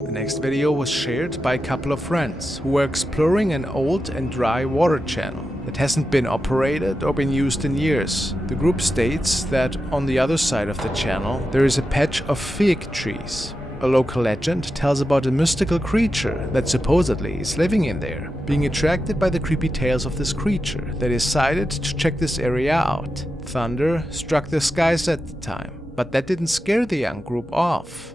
The next video was shared by a couple of friends who were exploring an old and dry water channel that hasn't been operated or been used in years. The group states that on the other side of the channel there is a patch of fig trees. A local legend tells about a mystical creature that supposedly is living in there. Being attracted by the creepy tales of this creature, they decided to check this area out. Thunder struck the skies at the time, but that didn't scare the young group off.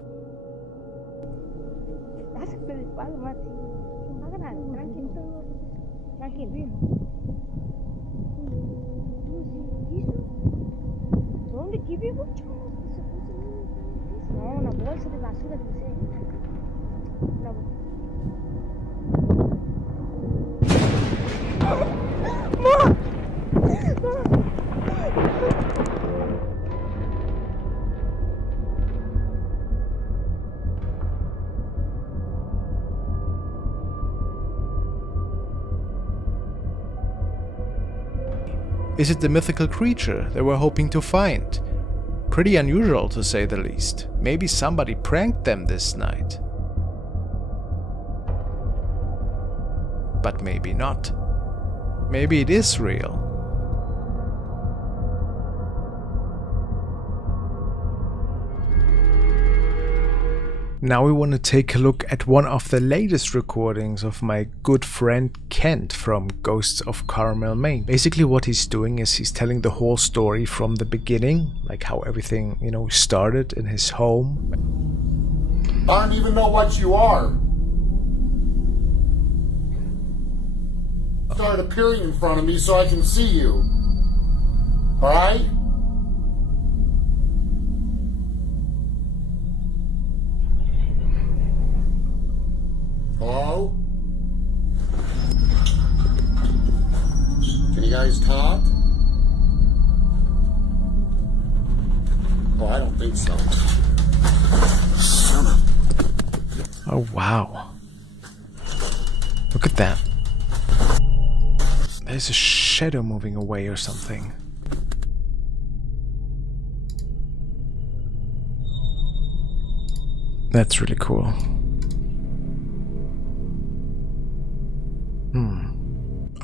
Is it the mythical creature they were hoping to find? Pretty unusual to say the least. Maybe somebody pranked them this night. But maybe not. Maybe it is real. Now we want to take a look at one of the latest recordings of my good friend Kent from Ghosts of Carmel, Maine. Basically what he's doing is he's telling the whole story from the beginning, like how everything, started in his home. I don't even know what you are. Start appearing in front of me so I can see you. Alright? Hello? Can you guys talk? Oh, I don't think so. Son of... Oh wow. Look at that. There's a shadow moving away or something. That's really cool.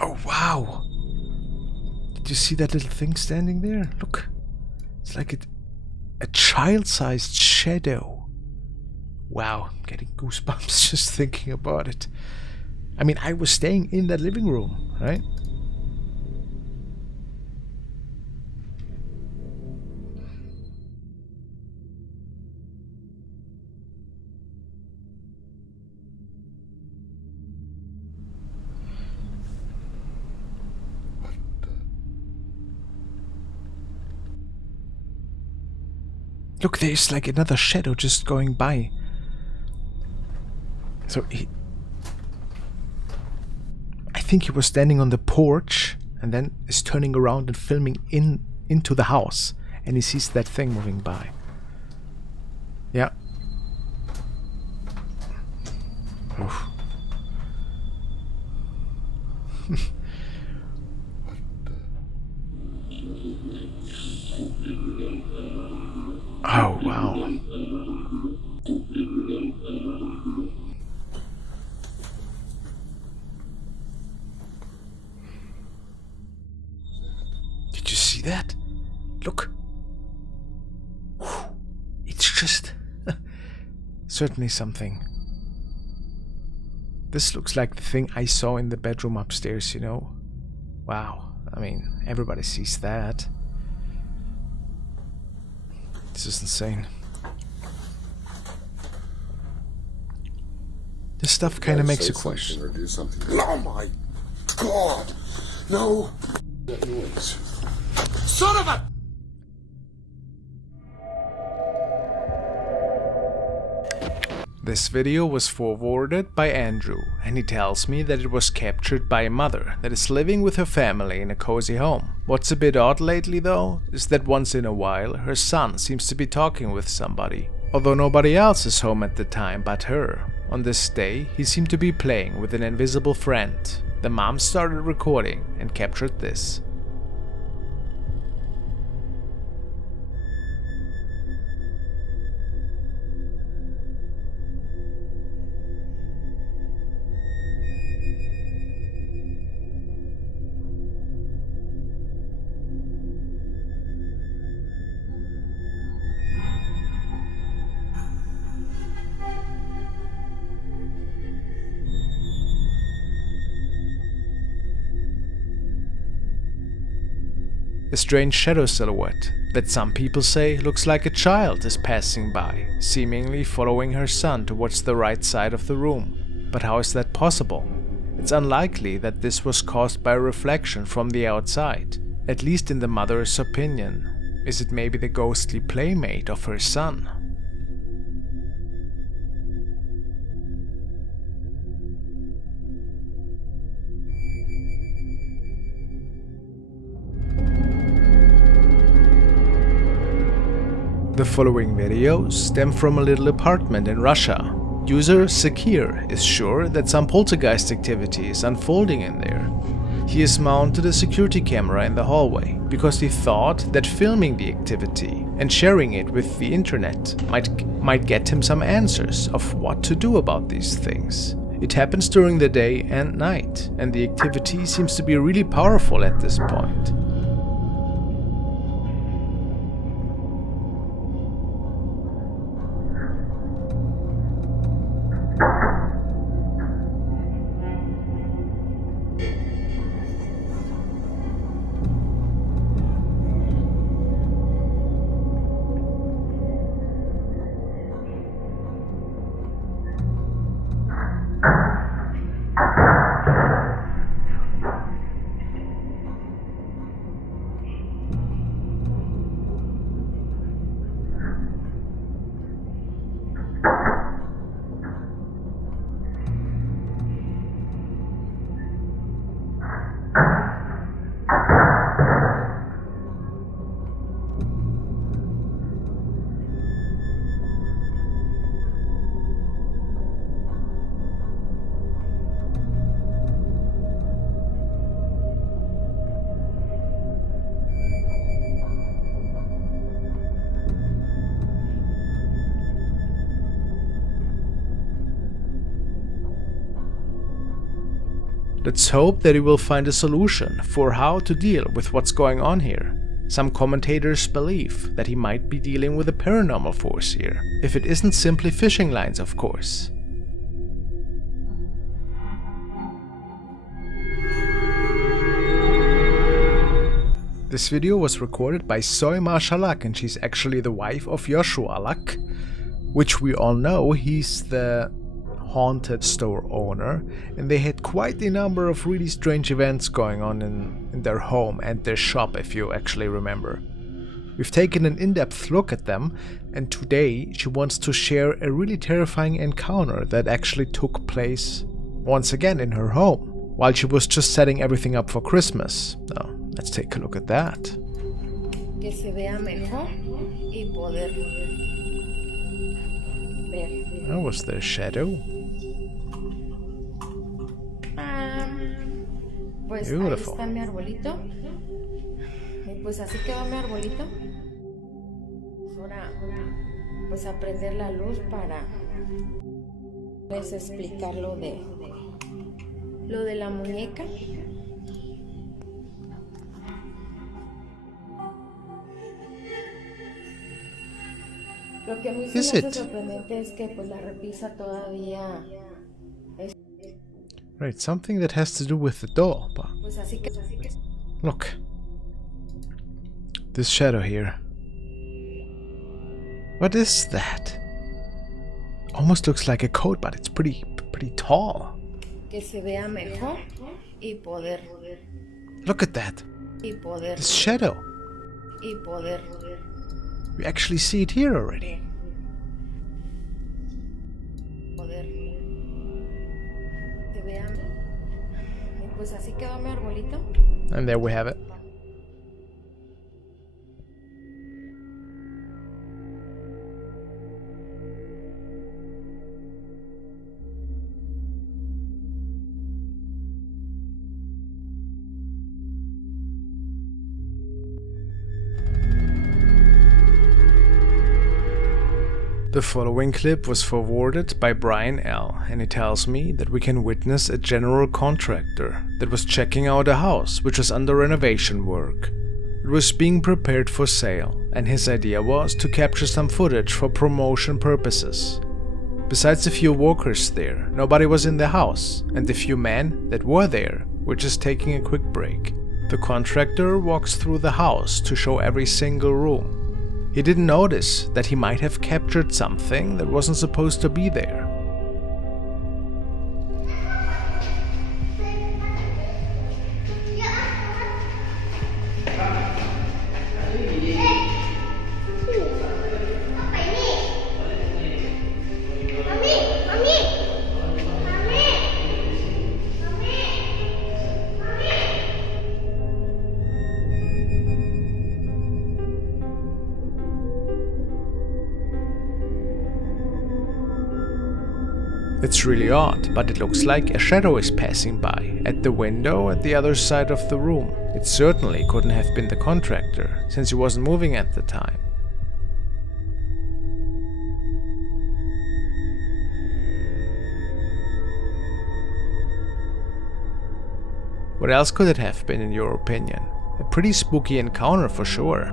Oh wow! Did you see that little thing standing there? Look. It's like a child-sized shadow. Wow, I'm getting goosebumps just thinking about it. I mean, I was staying in that living room, right? Look, there's like another shadow just going by. So I think he was standing on the porch and then is turning around and filming into the house, and he sees that thing moving by. Yeah. Oof. Oh, wow. Did you see that? Look. It's just... certainly something. This looks like the thing I saw in the bedroom upstairs, Wow. I mean, everybody sees that. This is insane. This stuff kind of makes you question. Or do something. Oh my God! No! That noise. Son of a... This video was forwarded by Andrew, and he tells me that it was captured by a mother that is living with her family in a cozy home. What's a bit odd lately though, is that once in a while her son seems to be talking with somebody. Although nobody else is home at the time but her. On this day, he seemed to be playing with an invisible friend. The mom started recording and captured this. A strange shadow silhouette that some people say looks like a child is passing by, seemingly following her son towards the right side of the room. But how is that possible? It's unlikely that this was caused by a reflection from the outside, at least in the mother's opinion. Is it maybe the ghostly playmate of her son? The following videos stem from a little apartment in Russia. User Sakir is sure that some poltergeist activity is unfolding in there. He has mounted a security camera in the hallway because he thought that filming the activity and sharing it with the internet might get him some answers of what to do about these things. It happens during the day and night, and the activity seems to be really powerful at this point. Let's hope that he will find a solution for how to deal with what's going on here. Some commentators believe that he might be dealing with a paranormal force here, if it isn't simply fishing lines, of course. This video was recorded by Soy Marshalak, and she's actually the wife of Joshua Alak, which we all know he's the haunted store owner, and they had quite a number of really strange events going on in their home and their shop, if you actually remember. We've taken an in-depth look at them, and today she wants to share a really terrifying encounter that actually took place once again in her home, while she was just setting everything up for Christmas. Now, let's take a look at that. Que se vea mejor y poder ver. Oh, was there a shadow? Pues Beautiful. ahí está mi arbolito. Y pues así quedó mi arbolito. Ahora pues a prender la luz para les explicar lo de la muñeca. Lo que a mí se me hace sorprendente es que pues la repisa todavía es... Right, something that has to do with the door, but Pues así que... look. This shadow here. What is that? Almost looks like a coat, but it's pretty tall. Que se vea mejor y poder... Look at that. Y poder... This shadow. Y poder... We actually see it here already. Poder... Que vean... Y pues así quedó mi arbolito. And there we have it. The following clip was forwarded by Brian L, and it tells me that we can witness a general contractor that was checking out a house which was under renovation work. It was being prepared for sale, and his idea was to capture some footage for promotion purposes. Besides a few workers there, nobody was in the house, and the few men that were there were just taking a quick break. The contractor walks through the house to show every single room. He didn't notice that he might have captured something that wasn't supposed to be there. It's really odd, but it looks like a shadow is passing by at the window at the other side of the room. It certainly couldn't have been the contractor, since he wasn't moving at the time. What else could it have been in your opinion? A pretty spooky encounter for sure.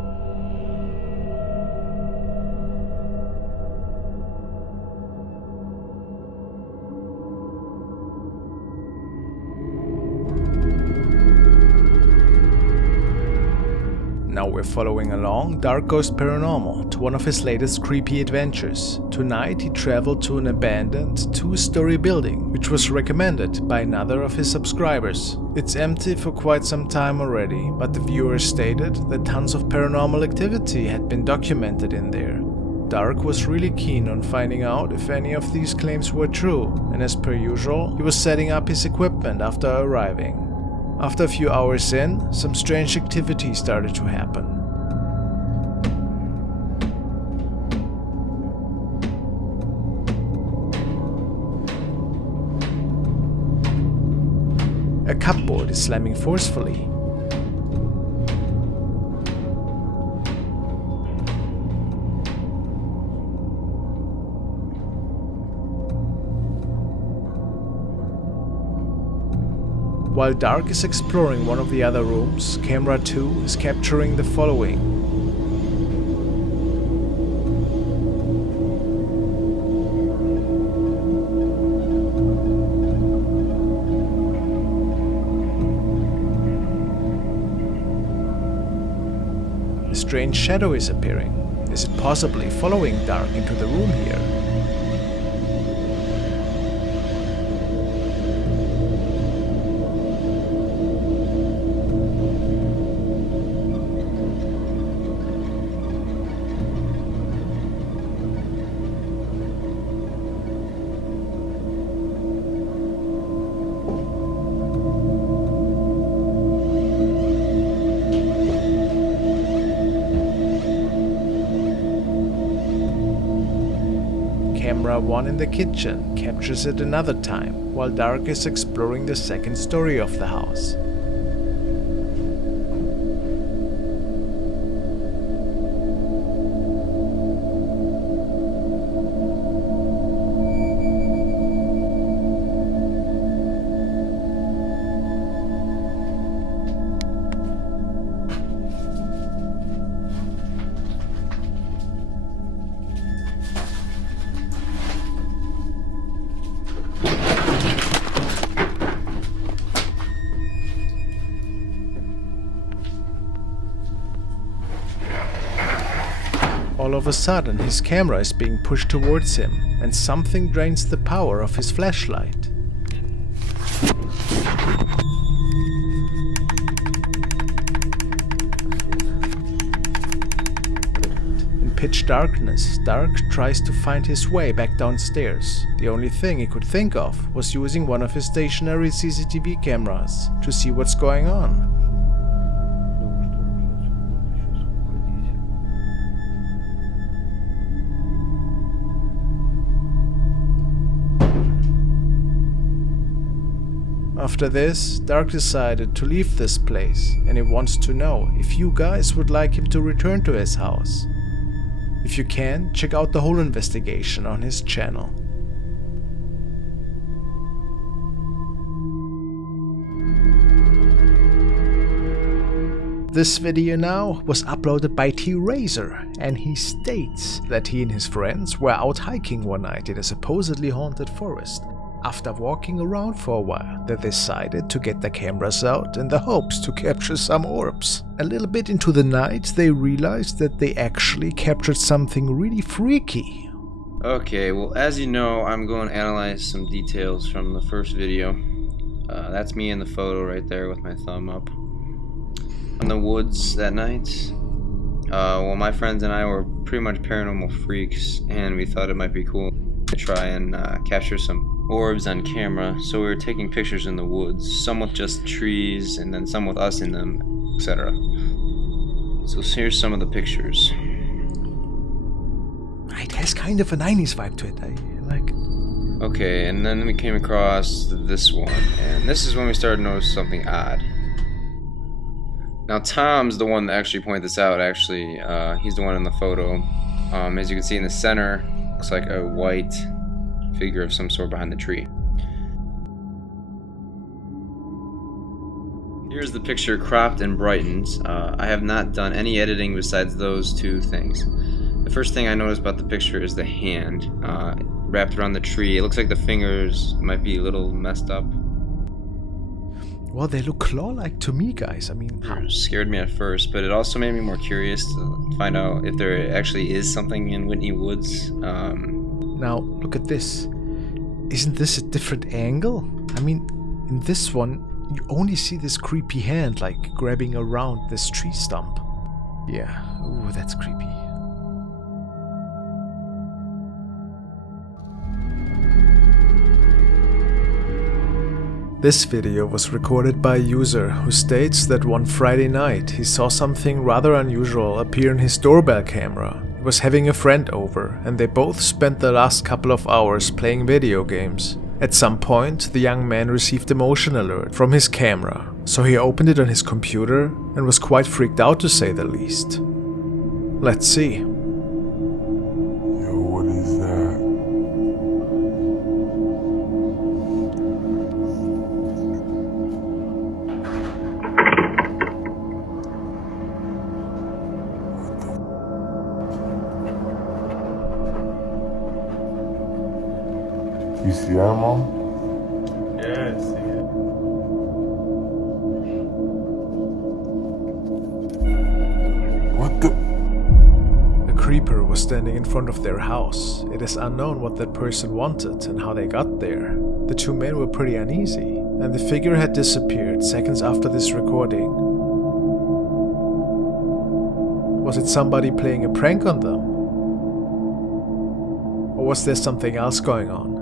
Now we're following along Dark Ghost Paranormal to one of his latest creepy adventures. Tonight he traveled to an abandoned 2-story building, which was recommended by another of his subscribers. It's empty for quite some time already, but the viewer stated that tons of paranormal activity had been documented in there. Dark was really keen on finding out if any of these claims were true, and as per usual, he was setting up his equipment after arriving. After a few hours in, some strange activity started to happen. A cupboard is slamming forcefully. While Dark is exploring one of the other rooms, camera 2 is capturing the following. A strange shadow is appearing. Is it possibly following Dark into the room here? Camera 1 in the kitchen captures it another time, while Dark is exploring the second story of the house. All of a sudden, his camera is being pushed towards him, and something drains the power of his flashlight. In pitch darkness, Dark tries to find his way back downstairs. The only thing he could think of was using one of his stationary CCTV cameras to see what's going on. After this, Dark decided to leave this place, and he wants to know if you guys would like him to return to his house. If you can, check out the whole investigation on his channel. This video now was uploaded by T-Razor, and he states that he and his friends were out hiking one night in a supposedly haunted forest. After walking around for a while, they decided to get their cameras out in the hopes to capture some orbs. A little bit into the night, they realized that they actually captured something really freaky. Okay, well, as you know, I'm going to analyze some details from the first video. That's me in the photo right there with my thumb up. In the woods that night, well, my friends and I were pretty much paranormal freaks, and we thought it might be cool to try and capture some orbs on camera. So we were taking pictures in the woods, some with just trees, and then some with us in them, etc. So here's some of the pictures. It has kind of a 90s vibe to it, I like. Okay, and then we came across this one, and this is when we started to notice something odd. Now Tom's the one that actually pointed this out, actually. He's the one in the photo. As you can see in the center, looks like a white figure of some sort behind the tree. Here's the picture cropped and brightened. I have not done any editing besides those two things. The first thing I noticed about the picture is the hand wrapped around the tree. It looks like the fingers might be a little messed up. Well, they look claw-like to me, guys. I mean, It scared me at first, but it also made me more curious to find out if there actually is something in Whitney Woods. Now, look at this. Isn't this a different angle? I mean, in this one, you only see this creepy hand, like, grabbing around this tree stump. Yeah, ooh, that's creepy. This video was recorded by a user who states that one Friday night he saw something rather unusual appear in his doorbell camera. He was having a friend over, and they both spent the last couple of hours playing video games. At some point, the young man received a motion alert from his camera, so he opened it on his computer and was quite freaked out, to say the least. Let's see. Yo, what is that? You see that, Mom? Yeah, I see it. What the? A creeper was standing in front of their house. It is unknown what that person wanted and how they got there. The two men were pretty uneasy, and the figure had disappeared seconds after this recording. Was it somebody playing a prank on them? Or was there something else going on?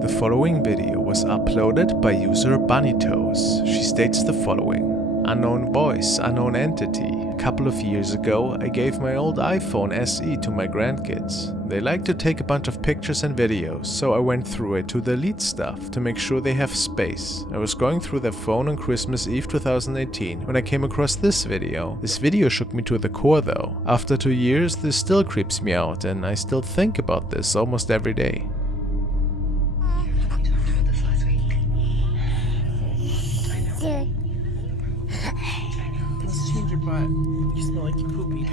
The following video was uploaded by user Bunnytoes. She states the following. Unknown voice, unknown entity. A couple of years ago, I gave my old iPhone SE to my grandkids. They like to take a bunch of pictures and videos, so I went through it to delete stuff to make sure they have space. I was going through their phone on Christmas Eve 2018 when I came across this video. This video shook me to the core though. After 2 years, this still creeps me out, and I still think about this almost every day. Let's change your butt. You smell like you poopy.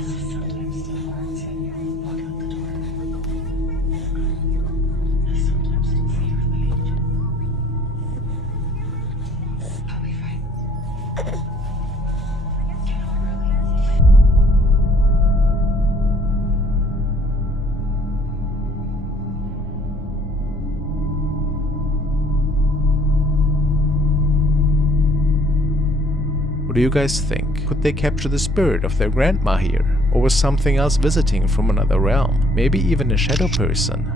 What do you guys think? Could they capture the spirit of their grandma here? Or was something else visiting from another realm? Maybe even a shadow person?